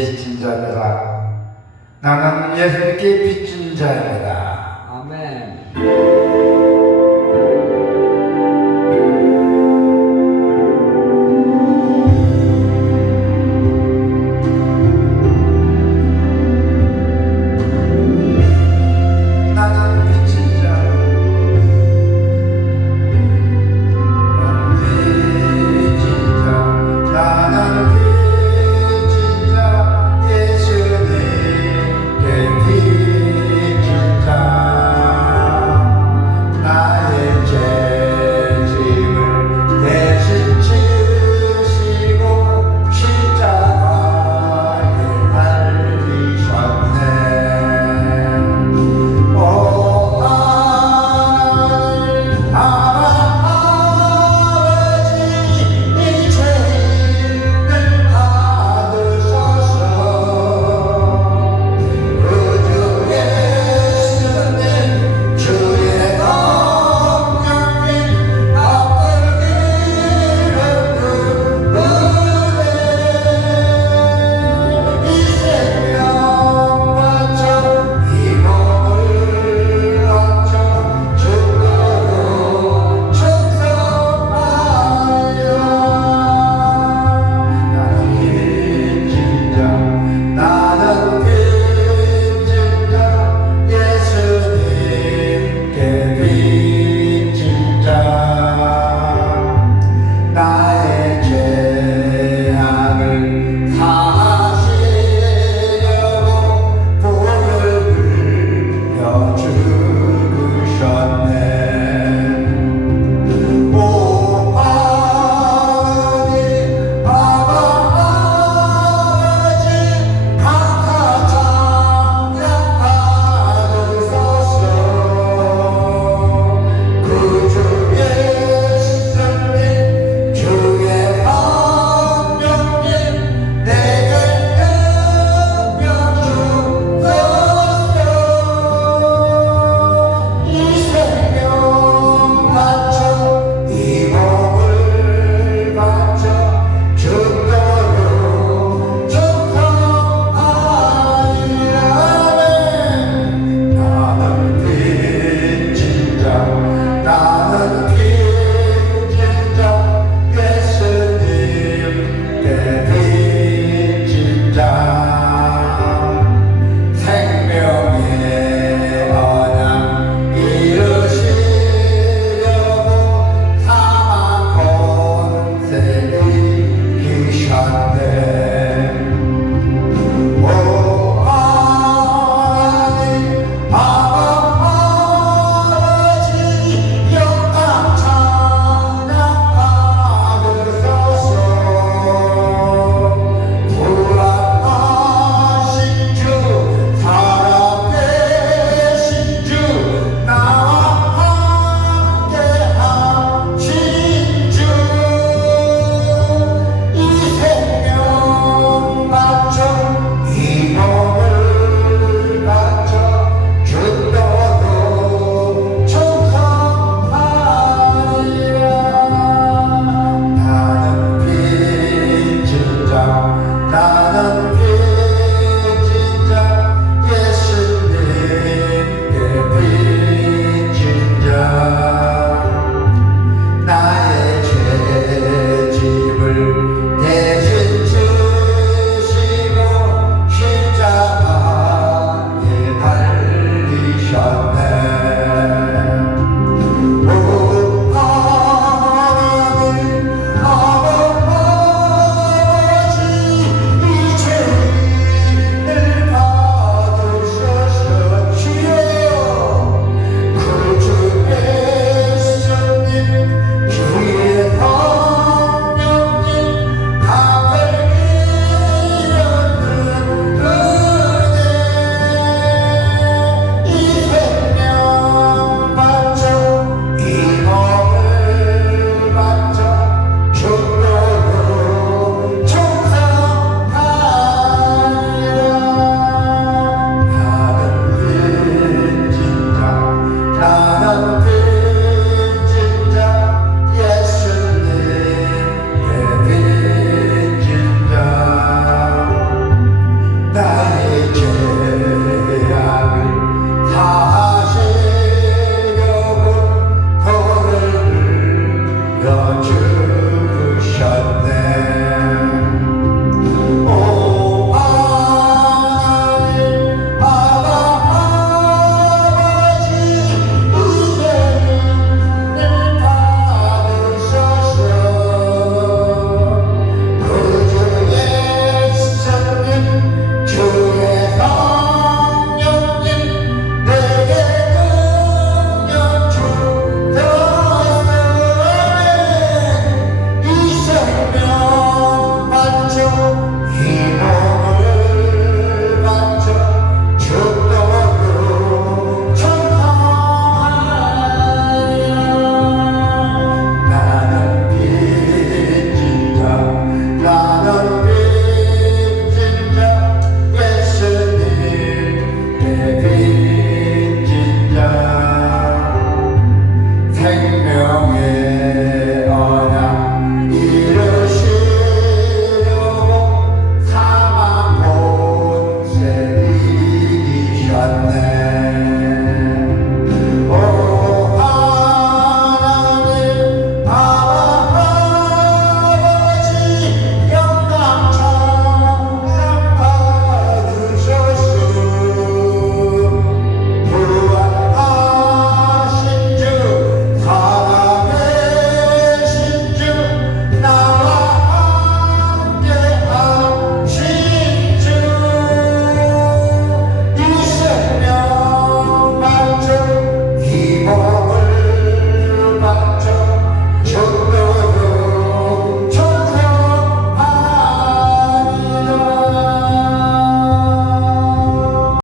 빚진 자입니다. 나는 예수님께 빚진 자입니다. 아멘.